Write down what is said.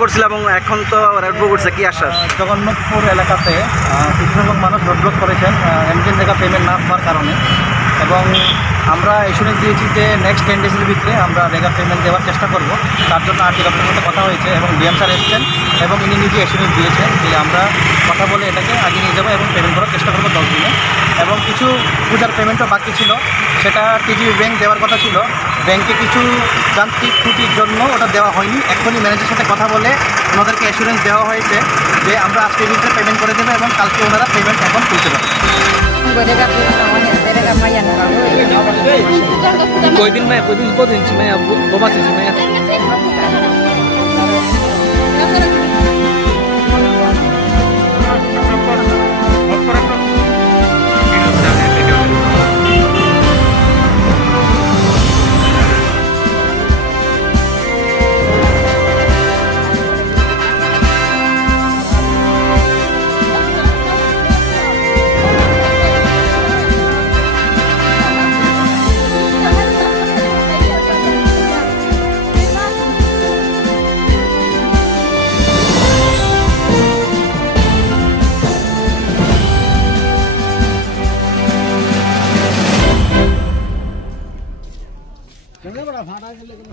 করছিল এবং এখন তো রোডব্লক করছে, কি আশ্বাস? জগন্নাথপুর এলাকাতে কিছু সংখ্যক মানুষ রোডব্লক করেছেন এমকেন জায়গা পেমেন্ট না হওয়ার কারণে, এবং আমরা এসুরেন্স দিয়েছি যে নেক্সট 10 ডেজের ভিতরে আমরা রেগা পেমেন্ট দেওয়ার চেষ্টা করব। তার জন্য আরটি দপ্তরের সাথে কথা হয়েছে এবং ডিএম স্যার এসেছেন এবং ইনি নিজে এসুরেন্স দিয়েছেন যে আমরা কথা বলে এটাকে আগে নিয়ে যাবো এবং পেমেন্ট করার চেষ্টা করবো 10 দিনে। এবং কিছু পূজার পেমেন্টও বাকি ছিল, সেটা টিজিবি ব্যাংক দেওয়ার কথা ছিল, ব্যাংকে কিছু যান্ত্রিক ত্রুটির জন্য ওটা দেওয়া হয়নি। এখনই ম্যানেজারের সাথে কথা বলে ওনাদেরকে অ্যাসুরেন্স দেওয়া হয়েছে যে আমরা আজকের ভিতরে পেমেন্ট করে দেবো এবং কালকে ওনারা পেমেন্ট এখন তুলতে পারবে। Pwedeng may si Maya bumasi si Maya. बड़ा भाड़ा के लेकिन